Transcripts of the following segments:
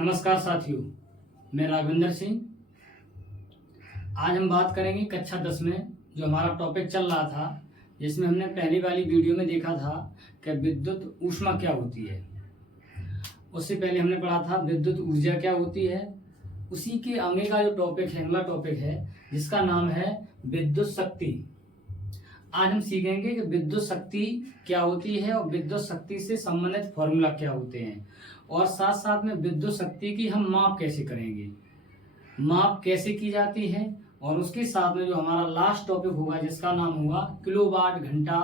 नमस्कार साथियों, मैं राघवेंद्र सिंह। आज हम बात करेंगे कक्षा 10 में जो हमारा टॉपिक चल रहा था, जिसमें हमने पहली वाली वीडियो में देखा था कि विद्युत ऊष्मा क्या होती है। उससे पहले हमने पढ़ा था विद्युत ऊर्जा क्या होती है। उसी के आगे का जो टॉपिक है, अगला टॉपिक है जिसका नाम है विद्युत शक्ति। आज हम सीखेंगे कि विद्युत शक्ति क्या होती है और विद्युत शक्ति से संबंधित फॉर्मूला क्या होते हैं, और साथ साथ में विद्युत शक्ति की हम माप कैसे करेंगे, माप कैसे की जाती है, और उसके साथ में जो हमारा लास्ट टॉपिक होगा जिसका नाम होगा किलोवाट घंटा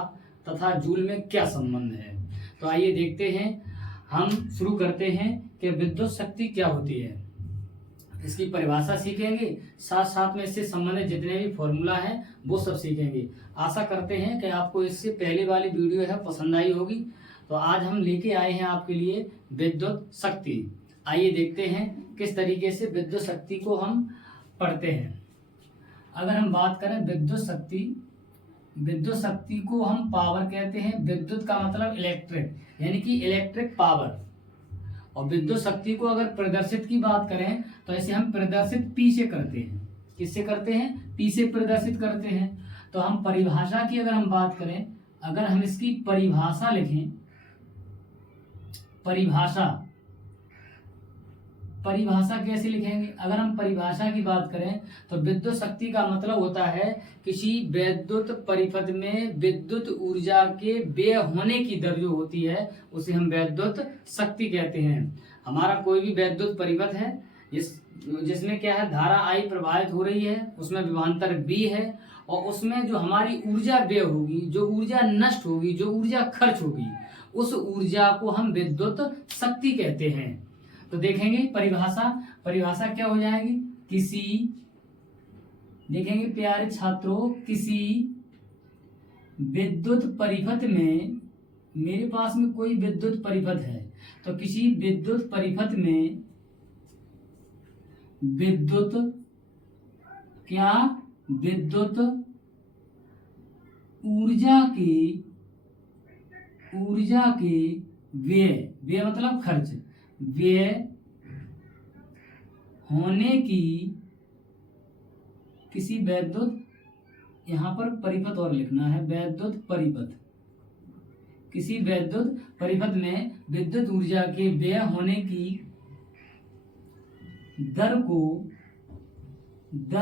तथा जूल में क्या संबंध है। तो आइए देखते हैं, हम शुरू करते हैं कि विद्युत शक्ति क्या होती है। इसकी परिभाषा सीखेंगे, साथ साथ में इससे संबंधित जितने भी फॉर्मूला हैं वो सब सीखेंगे। आशा करते हैं कि आपको इससे पहले वाली वीडियो है पसंद आई होगी। तो आज हम लेके आए हैं आपके लिए विद्युत शक्ति। आइए देखते हैं किस तरीके से विद्युत शक्ति को हम पढ़ते हैं। अगर हम बात करें विद्युत शक्ति को हम पावर कहते हैं। विद्युत का मतलब इलेक्ट्रिक, यानी कि इलेक्ट्रिक पावर। और विद्युत शक्ति को अगर प्रदर्शित की बात करें तो ऐसे हम प्रदर्शित पी से करते हैं। किससे करते हैं? पी से प्रदर्शित करते हैं। तो हम परिभाषा की अगर हम बात करें, अगर हम इसकी परिभाषा लिखें, परिभाषा कैसे लिखेंगे? अगर हम परिभाषा की बात करें तो विद्युत शक्ति का मतलब होता है किसी विद्युत परिपथ में विद्युत ऊर्जा के व्यय होने की दर जो होती है उसे हम विद्युत शक्ति कहते हैं। हमारा कोई भी विद्युत परिपथ है जिसमें क्या है, धारा I प्रवाहित हो रही है, उसमें विभवांतर V है, और उसमें जो हमारी ऊर्जा व्यय होगी, जो ऊर्जा नष्ट होगी, जो ऊर्जा खर्च होगी, उस ऊर्जा को हम विद्युत शक्ति कहते हैं। तो देखेंगे परिभाषा क्या हो जाएगी। देखेंगे प्यारे छात्रों, किसी विद्युत परिपथ में, मेरे पास में कोई विद्युत परिपथ है, तो किसी विद्युत परिपथ में विद्युत ऊर्जा के व्यय मतलब खर्च, व्यय होने की किसी विद्युत, यहाँ पर परिपथ और लिखना है, विद्युत परिपथ, किसी विद्युत परिपथ में विद्युत ऊर्जा के व्यय होने की दर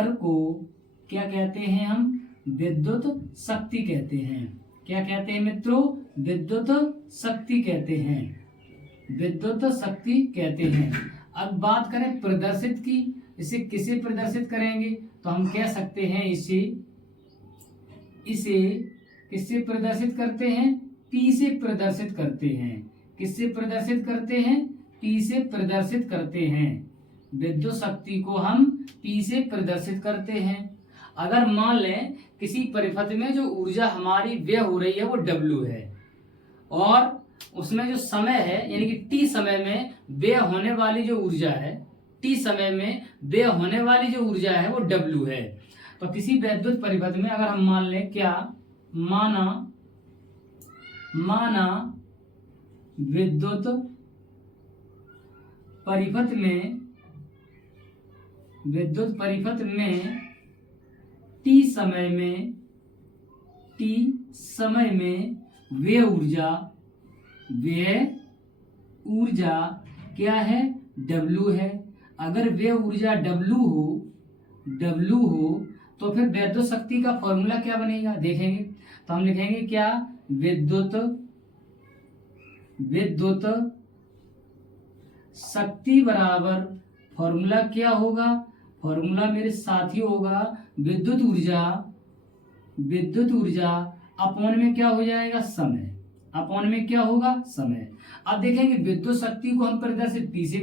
को क्या कहते हैं? हम विद्युत शक्ति कहते हैं। क्या कहते हैं मित्रों? विद्युत शक्ति कहते हैं, विद्युत शक्ति कहते हैं। अब बात करें प्रदर्शित की, इसे किसे प्रदर्शित करेंगे? तो हम कह सकते हैं इसे किससे प्रदर्शित करते हैं? P से प्रदर्शित करते हैं। किससे प्रदर्शित करते हैं? P से प्रदर्शित करते हैं। विद्युत शक्ति को हम P से प्रदर्शित करते हैं। अगर मान लें किसी परिपथ में जो ऊर्जा हमारी व्यय हो रही है वो W है, और उसमें जो समय है यानी कि T समय में व्यय होने वाली जो ऊर्जा है, T समय में व्यय होने वाली जो ऊर्जा है वो W है। तो किसी विद्युत परिपथ में अगर हम मान लें, क्या माना विद्युत परिपथ में T समय में व्यय ऊर्जा क्या है? W है। अगर व्यय ऊर्जा W हो तो फिर विद्युत शक्ति का फॉर्मूला क्या बनेगा देखेंगे। तो हम लिखेंगे क्या? विद्युत शक्ति बराबर फॉर्मूला क्या होगा? फॉर्मूला मेरे साथियों होगा विद्युत ऊर्जा अपॉन में क्या हो जाएगा? समय। अपॉन में क्या होगा? समय। अब देखेंगे विद्युत शक्ति को हम प्रदर्शित P से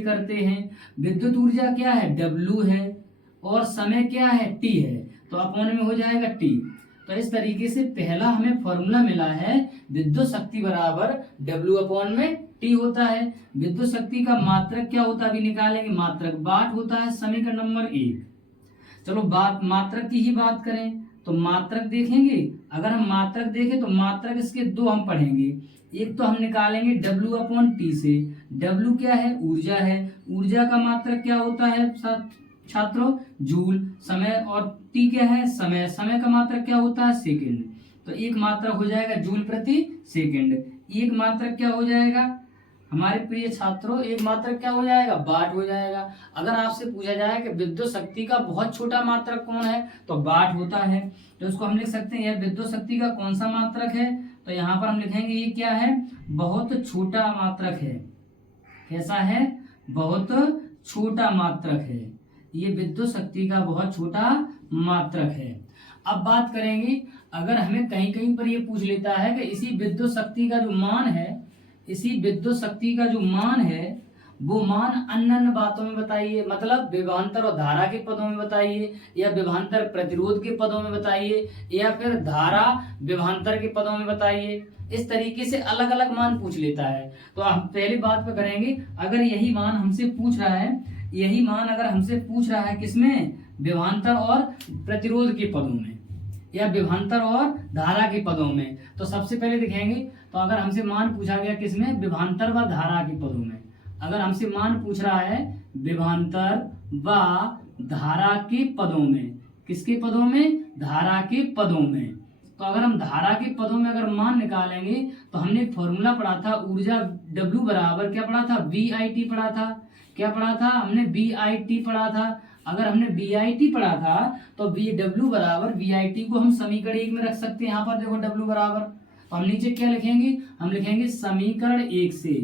करते हैं। विद्युत ऊर्जा क्या है? W है, और समय क्या है? T है, तो अपॉन में हो जाएगा T। तो इस तरीके से पहला हमें फॉर्मूला मिला है, विद्युत शक्ति बराबर W अपॉन में T होता है। विद्युत शक्ति का मात्रक क्या होता है अभी निकालेंगे, मात्रक वाट होता है, समीकरण नंबर 1। चलो मात्रक की ही बात करें तो मात्रक देखेंगे। अगर हम मात्रक देखें तो मात्रक इसके दो हम पढ़ेंगे। एक तो हम निकालेंगे W/T से। W क्या है? ऊर्जा है। ऊर्जा का मात्रक क्या होता है छात्रों? जूल। समय और T क्या है? समय। समय का मात्रक क्या होता है? सेकंड। तो एक मात्रक हो जाएगा जूल प्रति सेकंड। एक मात्रक क्या हो जाएगा हमारे प्रिय छात्रों? एक मात्रक क्या हो जाएगा? वाट हो जाएगा। अगर आपसे पूछा जाए कि विद्युत शक्ति का बहुत छोटा मात्रक कौन है, तो वाट होता है। तो इसको हम लिख सकते हैं, यह विद्युत शक्ति का कौन सा मात्रक है? तो यहाँ पर हम लिखेंगे ये क्या है? बहुत छोटा मात्रक है। कैसा है? बहुत छोटा मात्रक है। ये विद्युत शक्ति का बहुत छोटा मात्रक है। अब बात करेंगे, अगर हमें कहीं कहीं पर ये पूछ लेता है कि इसी विद्युत शक्ति का जो मान है, इसी विद्युत शक्ति का जो मान है, वो मान अन्य बातों में बताइए, मतलब विभवांतर और धारा के पदों में बताइए, या विभवांतर प्रतिरोध के पदों में बताइए, या फिर धारा विभवांतर के पदों में बताइए। इस तरीके से अलग अलग मान पूछ लेता है। तो हम पहली बात पे करेंगे, अगर यही मान हमसे पूछ रहा है, यही मान अगर हमसे पूछ रहा है किसमें? विभवांतर और प्रतिरोध के पदों में, या विभवांतर और धारा के पदों में। तो सबसे पहले देखेंगे, तो अगर हमसे मान पूछा गया किसमें? विभवांतर व धारा के पदों में। अगर हमसे मान पूछ रहा है विभवांतर व धारा के पदों में, किसके पदों में? धारा के पदों में। तो अगर हम धारा के पदों में अगर मान निकालेंगे, तो हमने एक फॉर्मूला पढ़ा था, ऊर्जा W बराबर क्या पढ़ा था? VIT पढ़ा था। क्या पढ़ा था हमने? VIT पढ़ा था। अगर हमने VIT पढ़ा था तो W बराबर VIT को हम समीकरण 1 में रख सकते हैं। यहाँ पर देखो W बराबर, तो हम नीचे क्या लिखेंगे? हम लिखेंगे समीकरण 1 से।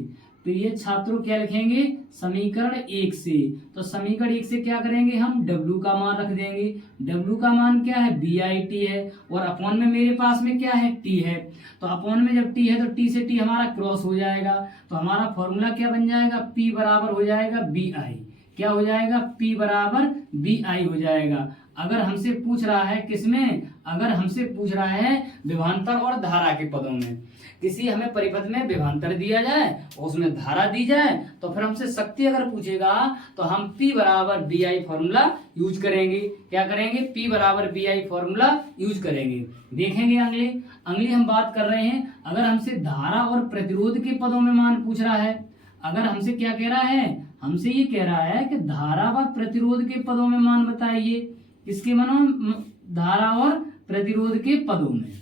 तो ये छात्रों क्या लिखेंगे? समीकरण 1 से। तो समीकरण 1 से क्या करेंगे? हम W का मान रख देंगे। W का मान क्या है? VIT है, और अपॉन में मेरे पास में क्या है? T है। तो अपॉन में जब T है तो T से T हमारा क्रॉस हो जाएगा, तो हमारा फॉर्मूला क्या बन जाएगा? P बराबर हो जाएगा BI। क्या हो जाएगा? P बराबर BI हो जाएगा। अगर हमसे पूछ रहा है किसमें? अगर हमसे पूछ रहा है विभवांतर और धारा के पदों में, किसी हमें परिपथ में विभवांतर दिया जाए और उसमें धारा दी जाए, तो फिर हमसे शक्ति अगर पूछेगा तो हम P बराबर BI फॉर्मूला यूज करेंगे। क्या करेंगे? P बराबर BI फॉर्मूला यूज करेंगे। देखेंगे अगली हम बात कर रहे हैं, अगर हमसे धारा और प्रतिरोध के पदों में मान पूछ रहा है, अगर हमसे क्या कह रहा है? हमसे ये कह रहा है कि धारा व प्रतिरोध के पदों में मान बताइए। किसके मानो? धारा और प्रतिरोध के पदों में।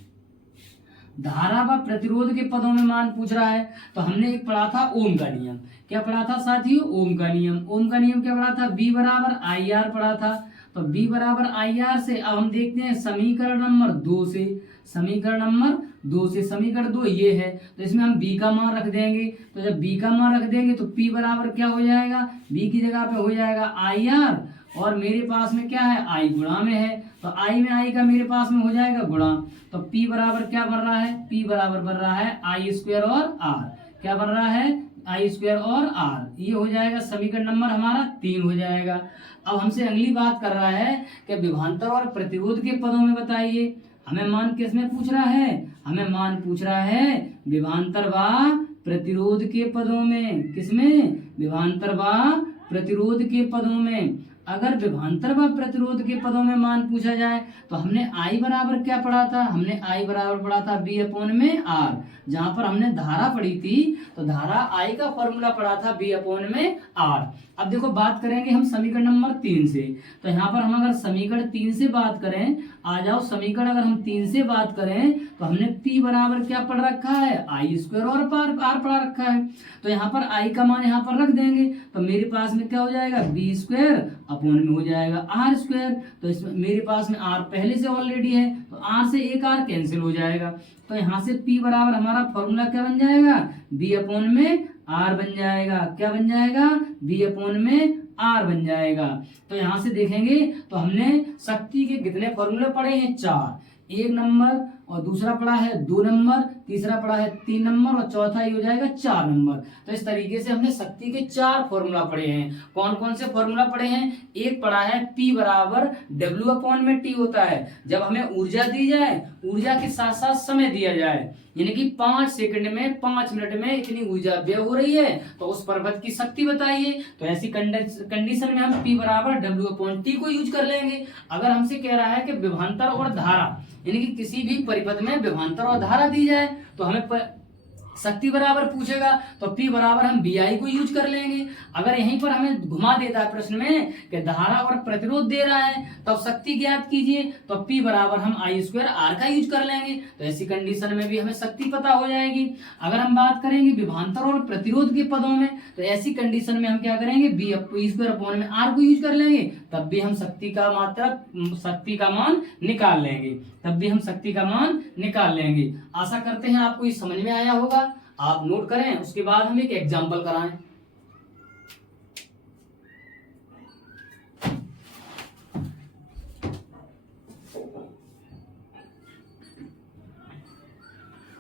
धारा व प्रतिरोध के पदों में मान पूछ रहा है, तो हमने एक पढ़ा था ओम का नियम। क्या पढ़ा था साथियों? ओम का नियम। ओम का नियम क्या पढ़ा था? V बराबर IR पढ़ा था। तो V बराबर IR से अब हम देखते हैं समीकरण नंबर 2 से। समीकरण नंबर 2 से, समीकरण 2 ये है, तो इसमें हम B का मान रख देंगे। तो जब B का मान रख देंगे तो P बराबर क्या हो जाएगा? B की जगह पे हो जाएगा IR, और मेरे पास में क्या है? I गुणा में है, तो I में I का मेरे पास में हो जाएगा गुणा। तो P बराबर क्या बन रहा है? P बराबर बन रहा है I² और R। क्या बन रहा है? I² और R। ये हो जाएगा समीकरण नंबर हमारा 3 हो जाएगा। अब हमसे अगली बात कर रहा है कि विभवांतर और प्रतिरोध के पदों में बताइए। हमें मान किसमें पूछ रहा है? हमें मान पूछ रहा है विभवांतर व प्रतिरोध के पदों में। किसमें? विभवांतर व प्रतिरोध के पदों में। अगर विभवांतर व प्रतिरोध के पदों में मान पूछा जाए, तो हमने I बराबर क्या पढ़ा था? हमने I बराबर पढ़ा था V/R। जहां पर हमने धारा पढ़ी थी, तो धारा I का फॉर्मूला पढ़ा था V/R। अब देखो बात करेंगे हम समीकरण नंबर 3 से। तो यहाँ पर हम अगर समीकरण 3 से बात करें, आ जाओ, समीकरण अगर हम 3 से बात करें, तो हमने P बराबर क्या पढ़ रखा है? I² और R पढ़ा रखा है। तो यहाँ पर I का मान यहाँ पर रख देंगे, तो मेरे पास में क्या हो जाएगा? B² अपॉन में हो जाएगा R²। तो इसमें मेरे पास में R पहले से ऑलरेडी है, तो R से एक R कैंसिल हो जाएगा। तो यहाँ से P बराबर हमारा फॉर्मूला क्या बन जाएगा? B/R बन जाएगा। क्या बन जाएगा? B/R बन जाएगा। तो यहाँ से देखेंगे तो हमने शक्ति के कितने फॉर्मूले पढ़े हैं? 4। 1 नंबर, और दूसरा पढ़ा है 2 नंबर, तीसरा पड़ा है 3 नंबर और चौथा ये हो जाएगा 4 नंबर। तो इस तरीके से हमने शक्ति के 4 फॉर्मूला पढ़े हैं। कौन कौन से फॉर्मूला पढ़े हैं? एक पढ़ा है P बराबर W/T होता है जब हमें ऊर्जा दी जाए, ऊर्जा के साथ साथ समय दिया जाए, यानी कि 5 सेकंड में 5 मिनट में इतनी ऊर्जा व्यय हो रही है तो उस पर्वत की शक्ति बताइए। तो ऐसी कंडीशन में हम P बराबर W/T को यूज कर लेंगे। अगर हमसे कह रहा है कि विभवांतर और धारा, यानी कि किसी भी परिपथ में विभवांतर और धारा दी जाए तो हमें शक्ति बराबर पूछेगा तो P बराबर हम BI को यूज कर लेंगे। अगर यहीं पर हमें घुमा देता है प्रश्न में कि धारा और प्रतिरोध दे रहा है तो अब शक्ति ज्ञात कीजिए, तो P बराबर हम I²R का यूज कर लेंगे। तो ऐसी कंडीशन में भी हमें शक्ति पता हो जाएगी। अगर हम बात करेंगे विभवांतर और प्रतिरोध के पदों में तो ऐसी कंडीशन में हम क्या करेंगे, B²/R को यूज कर लेंगे, तब भी हम शक्ति का मान निकाल लेंगे, आशा करते हैं आपको ये समझ में आया होगा। आप नोट करें, उसके बाद हम एक एग्जाम्पल कराएं।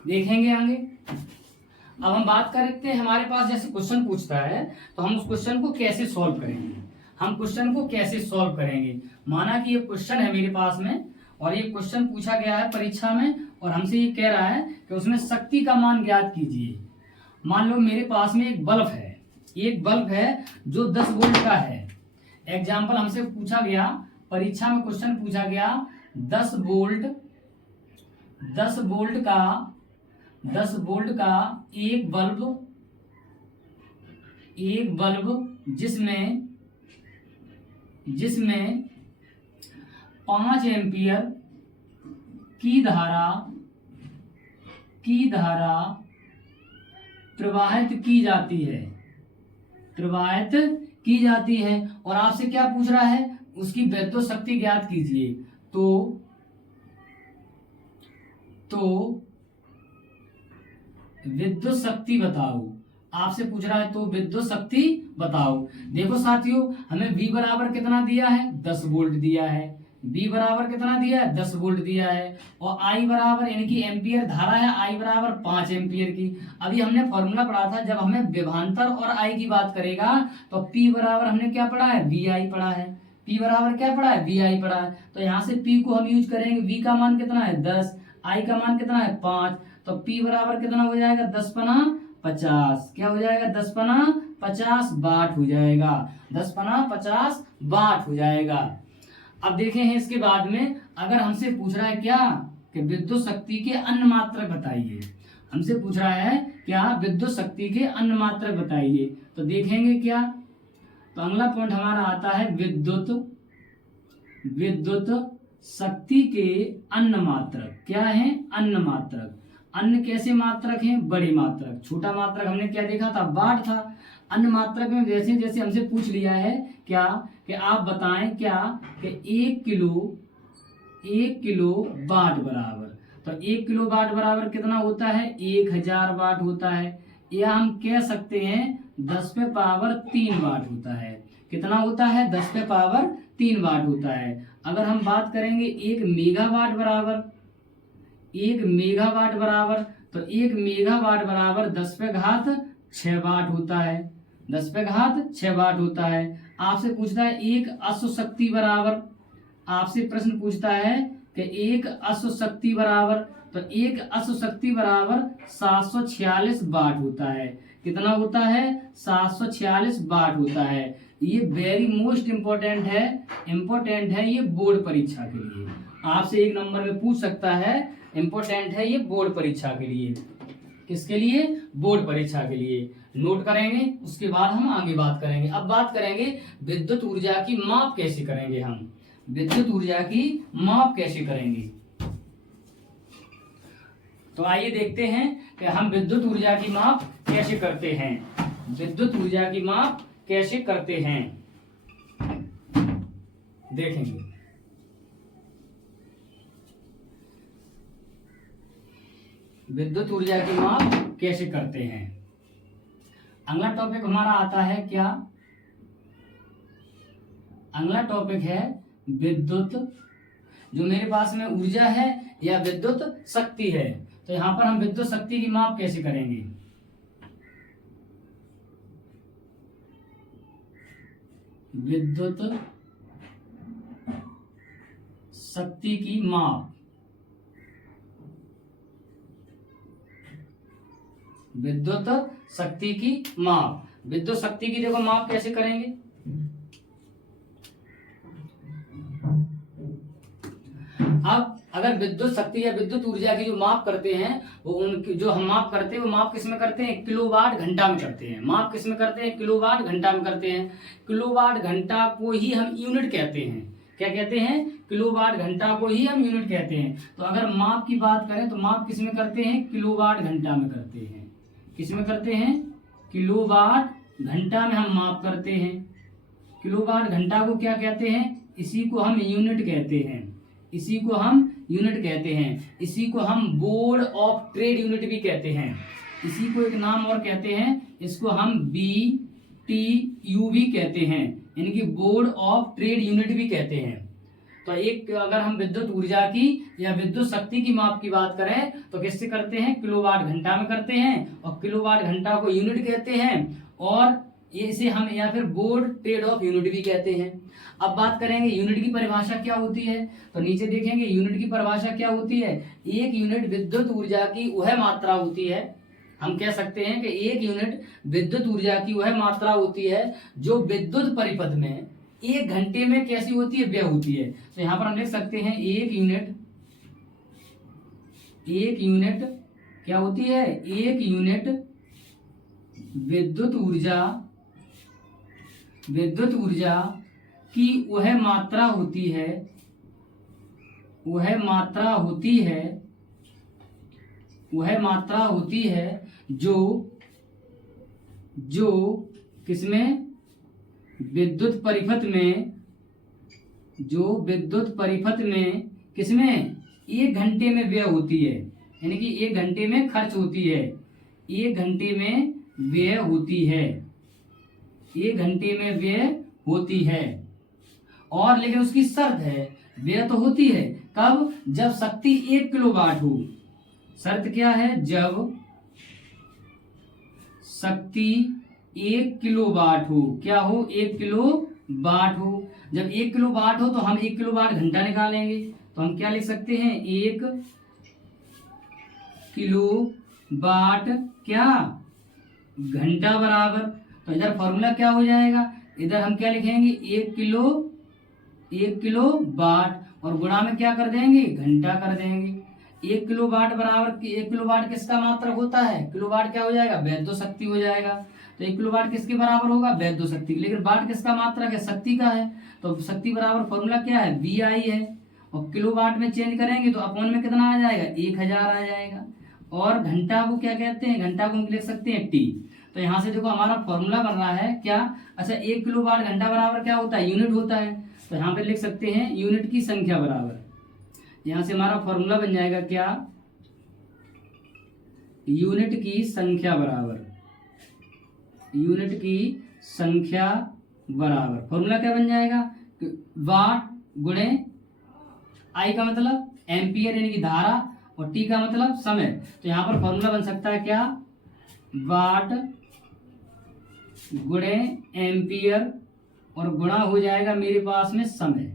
देखेंगे आगे। अब हम बात करते हैं, हमारे पास जैसे क्वेश्चन पूछता है तो हम उस क्वेश्चन को कैसे सॉल्व करेंगे। माना कि ये क्वेश्चन है मेरे पास में और ये क्वेश्चन पूछा गया है परीक्षा में और हमसे ये कह रहा है कि उसमें शक्ति का मान ज्ञात कीजिए। मान लो मेरे पास में एक बल्ब है जो 10 वोल्ट का है। एग्जाम्पल हमसे पूछा गया, परीक्षा में क्वेश्चन पूछा गया 10 वोल्ट का एक बल्ब जिसमें 5 एम्पियर की धारा प्रवाहित की जाती है और आपसे क्या पूछ रहा है, उसकी विद्युत शक्ति ज्ञात कीजिए। तो विद्युत शक्ति बताओ, आपसे पूछ रहा है तो विद्युत शक्ति बताओ। देखो साथियों, हमें V बराबर कितना दिया है, 10 वोल्ट दिया है। B बराबर कितना दिया है, 10 वोल्ट दिया है। और I बराबर यानी कि एम्पियर धारा है, I बराबर 5 एम्पियर की। अभी हमने फॉर्मूला पढ़ा था, जब हमें विभवांतर और I की बात करेगा तो P बराबर हमने क्या पढ़ा है, VI पढ़ा है। P बराबर क्या पढ़ा है, VI पढ़ा है। तो यहाँ से P को हम यूज करेंगे। V का मान कितना है 10, I का मान कितना है 5, तो P बराबर कितना हो जाएगा, 10×50। क्या हो जाएगा, 10×50 वाट हो जाएगा। 10×50 वाट हो जाएगा। अब देखें हैं इसके बाद में, अगर हमसे पूछ रहा है क्या कि विद्युत शक्ति के अन्य मात्रक बताइए, हमसे पूछ रहा है क्या विद्युत शक्ति के अन्य मात्रक बताइए, तो देखेंगे क्या। तो अगला पॉइंट हमारा आता है विद्युत शक्ति के अन्य मात्रक। क्या है, अन्य मात्रक। अन्य कैसे मात्रक हैं, बड़े मात्रक। छोटा मात्रक हमने क्या देखा था, वाट था। अन्य मात्रक में जैसे जैसे हमसे पूछ लिया है क्या कि आप बताएं क्या कि 1 किलो वाट बराबर, तो 1 किलो वाट बराबर कितना होता है, 1000 वाट होता है। या हम कह सकते हैं 10⁻³ वाट होता है। कितना होता है, 10⁻³ वाट होता है। अगर हम बात करेंगे 1 मेगावाट बराबर, तो 1 मेगावाट बराबर 10⁻6 वाट होता है। 10⁻6 वाट होता है। आपसे पूछता है 1 अश्व शक्ति बराबर, आपसे प्रश्न पूछता है कि 1 अश्व शक्ति बराबर, तो 1 अश्व शक्ति बराबर 746 वाट होता है। कितना होता है, 746 वाट होता है। ये वेरी मोस्ट इम्पोर्टेंट है ये बोर्ड परीक्षा के लिए। आपसे 1 नंबर में पूछ सकता है, इम्पोर्टेंट है ये बोर्ड परीक्षा के लिए। किसके लिए, बोर्ड परीक्षा के लिए। नोट करेंगे, उसके बाद हम आगे बात करेंगे। अब बात करेंगे विद्युत ऊर्जा की माप कैसे करेंगे। हम विद्युत ऊर्जा की माप कैसे करेंगे, तो आइए देखते हैं कि हम विद्युत ऊर्जा की माप कैसे करते हैं। देखेंगे। विद्युत ऊर्जा की माप कैसे करते हैं। अगला टॉपिक हमारा आता है क्या, अगला टॉपिक है विद्युत, जो मेरे पास में ऊर्जा है या विद्युत शक्ति है। तो यहाँ पर हम विद्युत शक्ति की माप कैसे करेंगे? विद्युत शक्ति की माप, विद्युत शक्ति की माप, विद्युत शक्ति की देखो माप कैसे करेंगे? अब अगर विद्युत शक्ति या विद्युत ऊर्जा की जो माप करते हैं वो उनकी जो हम माप करते हैं वो माप किस में करते हैं? किलोवाट घंटा में करते हैं। माप किस में करते हैं? किलोवाट घंटा में करते हैं। किलोवाट घंटा को ही हम यूनिट कहते हैं। क्या कहते हैं? किलोवाट घंटा को ही हम यूनिट कहते हैं। तो अगर माप की बात करें तो माप किस में करते हैं? किलोवाट घंटा में करते हैं। किस में करते हैं? किलोवाट घंटा में हम माप करते हैं। किलोवाट घंटा को क्या कहते हैं? इसी को हम यूनिट कहते हैं। इसी को हम यूनिट कहते हैं। इसी को हम बोर्ड ऑफ ट्रेड यूनिट भी कहते हैं। इसी को एक नाम और कहते हैं, इसको हम BTU भी कहते हैं, यानी कि बोर्ड ऑफ ट्रेड यूनिट भी कहते हैं। तो एक अगर हम विद्युत ऊर्जा की या विद्युत शक्ति की माप की बात करें तो किससे करते हैं? किलोवाट घंटा में करते हैं, और किलोवाट घंटा को यूनिट कहते हैं, और इसे हम या फिर बोर्ड ट्रेड ऑफ यूनिट भी कहते हैं। अब बात करेंगे यूनिट की परिभाषा क्या होती है, तो नीचे देखेंगे यूनिट की परिभाषा क्या होती है। एक यूनिट विद्युत ऊर्जा की वह मात्रा होती है, हम कह सकते हैं कि एक यूनिट विद्युत ऊर्जा की वह मात्रा होती है जो विद्युत परिपथ में एक घंटे में कैसी होती है? व्यय होती है। तो यहाँ पर हम लिख सकते हैं एक यूनिट क्या होती है? एक यूनिट विद्युत ऊर्जा की वह मात्रा होती है जो किसमें? विद्युत परिपथ में किसमें? एक घंटे में व्यय होती है, यानी कि एक घंटे में खर्च होती है। एक घंटे में व्यय होती है, एक घंटे में व्यय होती है। और लेकिन उसकी शर्त है, व्यय तो होती है कब? जब शक्ति 1 किलोवाट हो। शर्त क्या है? जब शक्ति 1 किलोवाट हो। क्या हो? 1 किलोवाट हो। जब 1 किलोवाट हो तो हम 1 किलोवाट घंटा निकालेंगे, तो हम क्या लिख सकते हैं? 1 किलोवाट क्या? घंटा बराबर, तो इधर फॉर्मूला क्या हो जाएगा? इधर हम क्या लिखेंगे? 1 किलो वाट, और गुणा में क्या कर देंगे? घंटा कर देंगे। 1 किलो वाट बराबर 1 किलो वाट किसका मात्रक होता है? किलो वाट क्या हो जाएगा? वैद्युत शक्ति हो जाएगा। तो 1 किलो वाट किसके बराबर होगा? वैद्युत शक्ति। लेकिन वाट किसका मात्रक है? शक्ति का है। तो शक्ति बराबर फॉर्मूला क्या है? VI है, और किलो वाट में चेंज करेंगे तो अपॉन में कितना आ जाएगा? 1000 आ जाएगा। और घंटा को क्या कहते हैं? घंटा को हम लिख सकते हैं T। तो यहाँ से देखो हमारा फॉर्मूला बन रहा है क्या? अच्छा, 1 किलोवाट घंटा बराबर क्या होता है? यूनिट होता है। तो यहाँ पे लिख सकते हैं यूनिट की संख्या बराबर, यहाँ से हमारा फॉर्मूला बन जाएगा क्या? यूनिट की संख्या बराबर, यूनिट की संख्या बराबर फॉर्मूला क्या बन जाएगा? वाट गुणे I का मतलब एम्पियर यानी कि धारा, और T का मतलब समय। तो यहाँ पर फॉर्मूला बन सकता है क्या? वाट गुणे एम्पियर, और गुणा हो जाएगा मेरे पास में समय।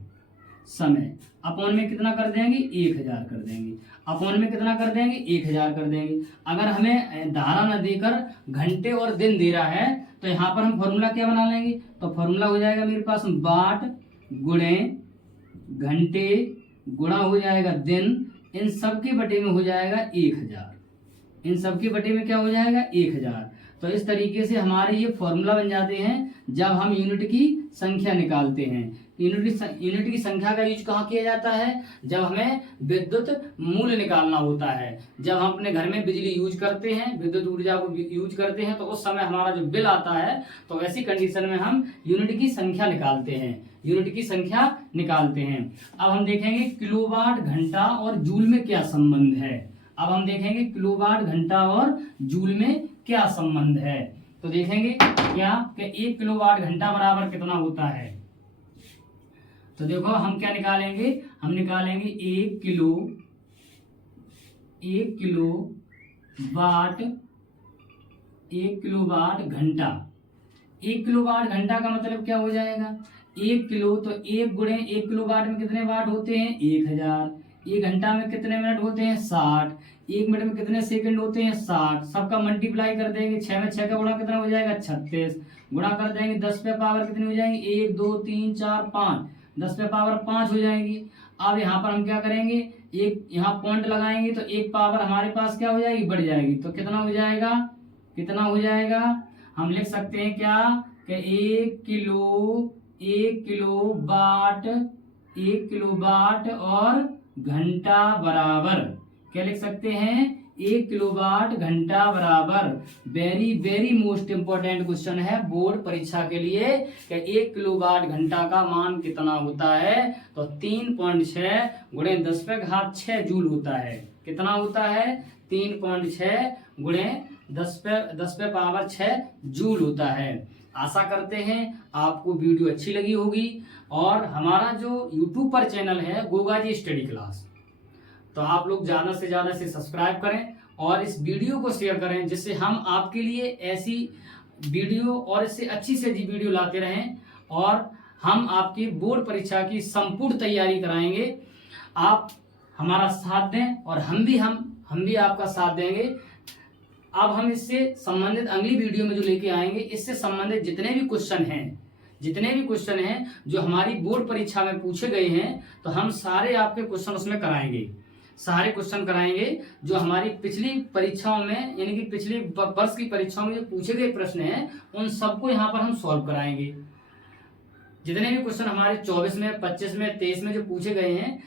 अपॉन में कितना कर देंगे? 1000 कर देंगे। अपॉन में कितना कर देंगे? 1000 कर देंगे। अगर हमें धारा न देकर घंटे और दिन दे रहा है तो यहाँ पर हम फॉर्मूला क्या बना लेंगे? तो फॉर्मूला हो जाएगा मेरे पास वाट गुणे घंटे गुणा हो जाएगा दिन, इन सब के बटे में हो जाएगा 1000। इन सब के बटे में क्या हो जाएगा? 1000। तो इस तरीके से हमारे ये फॉर्मूला बन जाते हैं जब हम यूनिट की संख्या निकालते हैं। यूनिट की संख्या का यूज कहाँ किया जाता है? जब हमें विद्युत मूल्य निकालना होता है। जब हम अपने घर में बिजली यूज करते हैं, विद्युत ऊर्जा को यूज करते हैं, तो उस समय हमारा जो बिल आता है तो ऐसी कंडीशन में हम यूनिट की संख्या निकालते हैं। अब हम देखेंगे किलोवाट घंटा और जूल में क्या संबंध है। किलोवाट घंटा और जूल में क्या संबंध है, तो देखेंगे क्या कि 1 किलोवाट घंटा बराबर कितना होता है। तो देखो हम क्या निकालेंगे? हम निकालेंगे 1 1 किलोवाट घंटा। 1 किलोवाट घंटा का मतलब क्या हो जाएगा? 1 किलो तो 1 गुणे 1 किलोवाट में कितने वाट होते हैं? 1000। 1 घंटा में कितने मिनट होते हैं? 60। 1 मिनट में कितने सेकंड होते हैं? 60। सबका मल्टीप्लाई कर देंगे, 6 में 6 का गुणा कितना हो जाएगा? 36। गुणा कर देंगे 10 पे पावर कितनी हो जाएगी? 1 2 3 4 5, 10 पे पावर 5 हो जाएगी। अब यहाँ पर हम क्या करेंगे? एक यहाँ पॉइंट लगाएंगे तो एक पावर हमारे पास क्या हो जाएगी? बढ़ जाएगी। तो कितना हो जाएगा? कितना हो जाएगा? हम लिख सकते हैं क्या कि 1 किलोवाट और घंटा बराबर क्या लिख सकते हैं? 1 किलोवाट घंटा बराबर। Very very most important question है बोर्ड परीक्षा के लिए कि 1 किलोवाट घंटा का मान कितना होता है? तो 3.6 गुणे 10 पे घात 6 जूल होता है। कितना होता है? 3.6 गुणे 10 पे पावर 6 जूल होता है। आशा करते हैं आपको वीडियो अच्छी लगी होगी। और हमारा जो YouTube पर चैनल है गोगा जी स्टडी क्लास, तो आप लोग ज़्यादा से ज़्यादा से सब्सक्राइब करें और इस वीडियो को शेयर करें, जिससे हम आपके लिए ऐसी वीडियो और इससे अच्छी से अच्छी वीडियो लाते रहें और हम आपकी बोर्ड परीक्षा की संपूर्ण तैयारी कराएंगे। आप हमारा साथ दें और हम भी आपका साथ देंगे। अब हम इससे संबंधित अगली वीडियो में जो लेके आएंगे, इससे संबंधित जितने भी क्वेश्चन हैं जो हमारी बोर्ड परीक्षा में पूछे गए हैं, तो हम सारे आपके क्वेश्चन उसमें कराएंगे। सारे क्वेश्चन कराएंगे जो हमारी पिछली परीक्षाओं में, यानी कि पिछले वर्ष की परीक्षाओं में जो पूछे गए प्रश्न हैं, उन सबको यहाँ पर हम सॉल्व कराएंगे। जितने भी क्वेश्चन हमारे 24 में, 25 में, 23 में जो पूछे गए हैं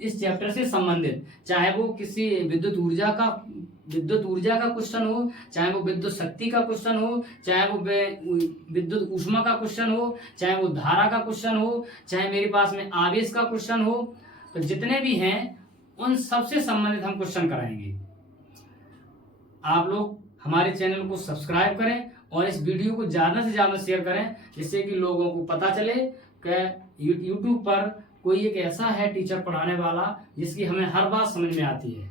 इस चैप्टर से संबंधित, चाहे वो किसी विद्युत ऊर्जा का क्वेश्चन हो, चाहे वो विद्युत शक्ति का क्वेश्चन हो, चाहे वो विद्युत ऊष्मा का क्वेश्चन हो, चाहे वो धारा का क्वेश्चन हो, चाहे मेरे पास में आवेश का क्वेश्चन हो, तो जितने भी हैं उन सबसे संबंधित हम क्वेश्चन कराएंगे। आप लोग हमारे चैनल को सब्सक्राइब करें और इस वीडियो को ज़्यादा से ज़्यादा शेयर करें, जिससे कि लोगों को पता चले कि YouTube पर कोई एक ऐसा है टीचर पढ़ाने वाला जिसकी हमें हर बात समझ में आती है।